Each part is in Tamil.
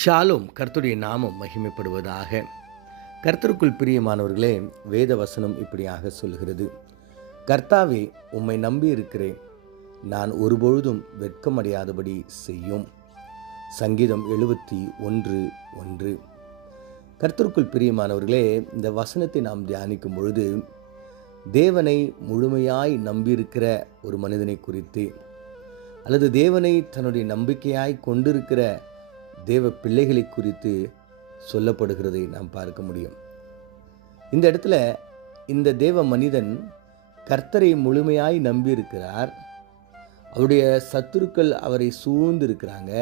ஷாலோம். கர்த்தருடைய நாமம் மகிமைப்படுவதாக. கர்த்தருக்குள் பிரியமானவர்களே, வேத வசனம் இப்படியாக சொல்கிறது: கர்த்தாவே, உம்மை நம்பி இருக்கிறேன், நான் ஒருபொழுதும் வெட்கமடையாதபடி செய்யும். சங்கீதம் 71:1. கர்த்தருக்குள் பிரியமானவர்களே, இந்த வசனத்தை நாம் தியானிக்கும் பொழுது தேவனை முழுமையாய் நம்பியிருக்கிற ஒரு மனிதனை குறித்து, அல்லது தேவனை தன்னுடைய நம்பிக்கையாய் கொண்டிருக்கிற தேவ பிள்ளைகளை குறித்து சொல்லப்படுகிறதை நாம் பார்க்க முடியும். இந்த இடத்துல இந்த தேவ மனிதன் கர்த்தரை முழுமையாய் நம்பியிருக்கிறார். அவருடைய சத்துருக்கள் அவரை சூழ்ந்து இருக்கிறாங்க.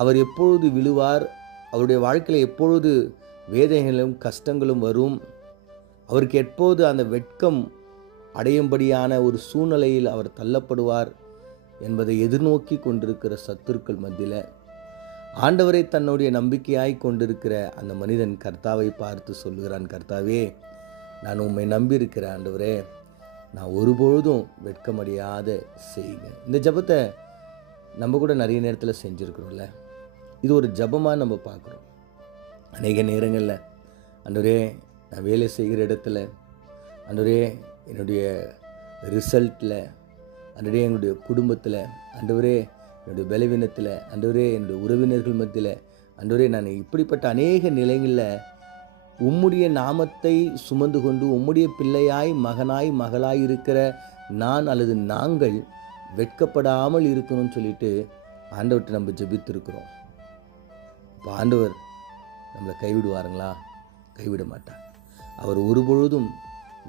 அவர் எப்பொழுது விழுவார், அவருடைய வாழ்க்கையில் எப்பொழுது வேதனைகளும் கஷ்டங்களும் வரும், அவருக்கு எப்போது அந்த வெட்கம் அடையும்படியான ஒரு சூழ்நிலையில் அவர் தள்ளப்படுவார் என்பதை எதிர்நோக்கி கொண்டிருக்கிற சத்துருக்கள் மத்தியில் ஆண்டவரை தன்னுடைய நம்பிக்கையாய் கொண்டிருக்கிற அந்த மனிதன் கர்த்தாவை பார்த்து சொல்லுகிறான்: கர்த்தாவே, நான் உம்மை நம்பியிருக்கிறேன் ஆண்டவரே, நான் ஒருபொழுதும் வெட்கமடையாத செய்யுங்க. இந்த ஜபத்தை நம்ம கூட நிறைய நேரத்தில் செஞ்சுருக்கிறோம்ல. இது ஒரு ஜபமாக நம்ம பார்க்குறோம். அநேக நேரங்களில் ஆண்டவரே, நான் வேலை செய்கிற இடத்துல, ஆண்டவரே என்னுடைய ரிசல்ட்டில், ஆண்டவரே என்னுடைய குடும்பத்தில், ஆண்டவரே என்னுடைய பலவீனத்தில், ஆண்டவரே என்னுடைய உறவினர்கள் மத்தியில், ஆண்டவரே நான் இப்படிப்பட்ட அநேக நிலைகளில் உம்முடைய நாமத்தை சுமந்து கொண்டு உம்முடைய பிள்ளையாய் மகனாய் மகளாய் இருக்கிற நான் அல்லது நாங்கள் வெட்கப்படாமல் இருக்கணும்னு சொல்லிட்டு ஆண்டவர்கிட்ட நம்ம ஜெபித்திருக்கிறோம். இப்போ ஆண்டவர் நம்மளை கைவிடுவாருங்களா? கைவிட மாட்டார். அவர் ஒருபொழுதும்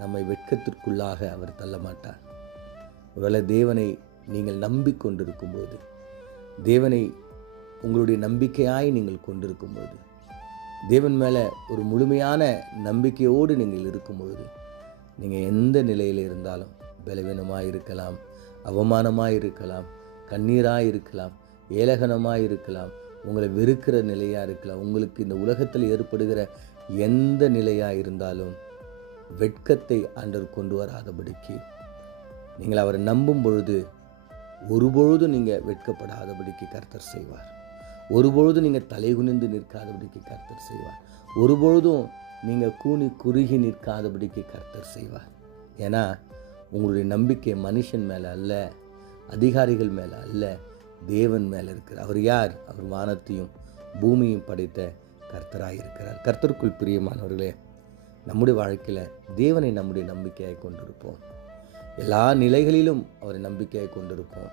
நம்மை வெட்கத்திற்குள்ளாக அவர் தள்ள மாட்டார். ஒருவேளை தேவனை நீங்கள் நம்பிக்கொண்டிருக்கும்போது, தேவனை உங்களுடைய நம்பிக்கையாய் நீங்கள் கொண்டிருக்கும்போது, தேவன் மேலே ஒரு முழுமையான நம்பிக்கையோடு நீங்கள் இருக்கும்பொழுது, நீங்கள் எந்த நிலையில் இருந்தாலும், பலவீனமாக இருக்கலாம், அவமானமாக இருக்கலாம், கண்ணீராக இருக்கலாம், ஏளகனமாக இருக்கலாம், உங்களை வெறுக்கிற நிலையாக இருக்கலாம், உங்களுக்கு இந்த உலகத்தில் ஏற்படுகிற எந்த நிலையாக இருந்தாலும் வெட்கத்தை ஆண்டவர் கொண்டு வராதபடிக்கு நீங்கள் அவரை நம்பும் பொழுது ஒருபொழுதும் நீங்கள் வெட்கப்படாதபடிக்கு கர்த்தர் செய்வார். ஒருபொழுதும் நீங்கள் தலைகுனிந்து நிற்காதபடிக்கு கர்த்தர் செய்வார். ஒருபொழுதும் நீங்கள் கூனி குறுகி நிற்காதபடிக்கு கர்த்தர் செய்வார். ஏன்னா உங்களுடைய நம்பிக்கை மனுஷன் மேலே அல்ல, அதிகாரிகள் மேலே அல்ல, தேவன் மேலே இருக்கிறார். அவர் யார்? அவர் வானத்தையும் பூமியையும் படைத்த கர்த்தராக இருக்கிறார். கர்த்தருக்குள் பிரியமானவர்களே, நம்முடைய வாழ்க்கையில் தேவனை நம்முடைய நம்பிக்கையாக கொண்டிருப்போம். எல்லா நிலைகளிலும் அவரை நம்பிக்கையாக கொண்டிருப்போம்.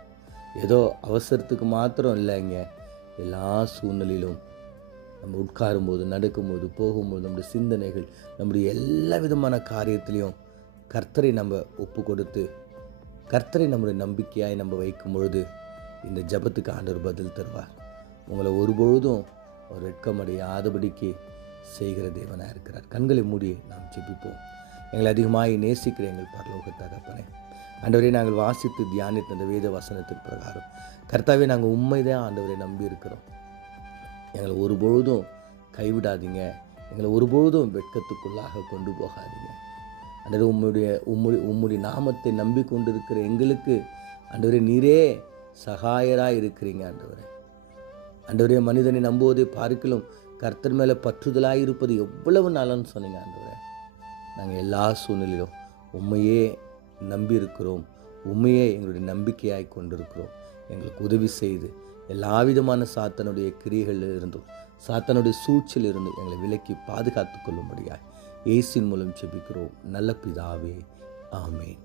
ஏதோ அவசரத்துக்கு மாத்திரம் இல்லைங்க, எல்லா சூழ்நிலையிலும் நம்ம உட்காரும்போது, நடக்கும்போது, போகும்போது, நம்முடைய சிந்தனைகள், நம்முடைய எல்லா விதமான காரியத்திலையும் கர்த்தரை நம்ம ஒப்பு கொடுத்து கர்த்தரை நம்முடைய நம்பிக்கையாய் நம்ம வைக்கும் பொழுது இந்த ஜபத்துக்கு ஆண்டவர் பதில் தருவார். உங்களை ஒருபொழுதும் ஒரு வெட்கமடையாதபடிக்கு செய்கிற தேவனாக இருக்கிறார். கண்களை மூடி நாம் ஜெபிப்போம். எங்களை அதிகமாக நேசிக்கிற எங்கள் பரலோக தகப்பனே, ஆண்டவரே, நாங்கள் வாசித்து தியானித்த அந்த வேத வசனத்தின் பிரகாரம் கர்த்தாவே, நாங்கள் உண்மைதான் ஆண்டவரை நம்பி இருக்கிறோம். எங்களை ஒருபொழுதும் கைவிடாதீங்க, எங்களை ஒருபொழுதும் வெட்கத்துக்குள்ளாக கொண்டு போகாதீங்க. ஆண்டவரே, உம்முடைய நாமத்தை நம்பி கொண்டிருக்கிற எங்களுக்கு ஆண்டவரே நீரே சகாயராக இருக்கிறீங்க. ஆண்டவரே, மனிதனை நம்புவதை பார்க்கலும் கர்த்தர் மேலே பற்றுதலாக இருப்பது எவ்வளவு நலன்னு சொன்னீங்க. ஆண்டவரே, நாங்கள் எல்லா சூழ்நிலையிலும் உண்மையே நம்பி இருக்கிறோம், உண்மையே எங்களுடைய நம்பிக்கையாய் கொண்டிருக்கிறோம். எங்களுக்கு உதவி செய்து எல்லா விதமான சாத்தனுடைய கிரியைகளில் இருந்தும் சாத்தனுடைய சூழ்ச்சியில் இருந்தும் எங்களை விலக்கி பாதுகாத்து கொள்ளும்படியாய் இயேசுவின் மூலம் ஜெபிக்கிறோம் நல்ல பிதாவே, ஆமென்.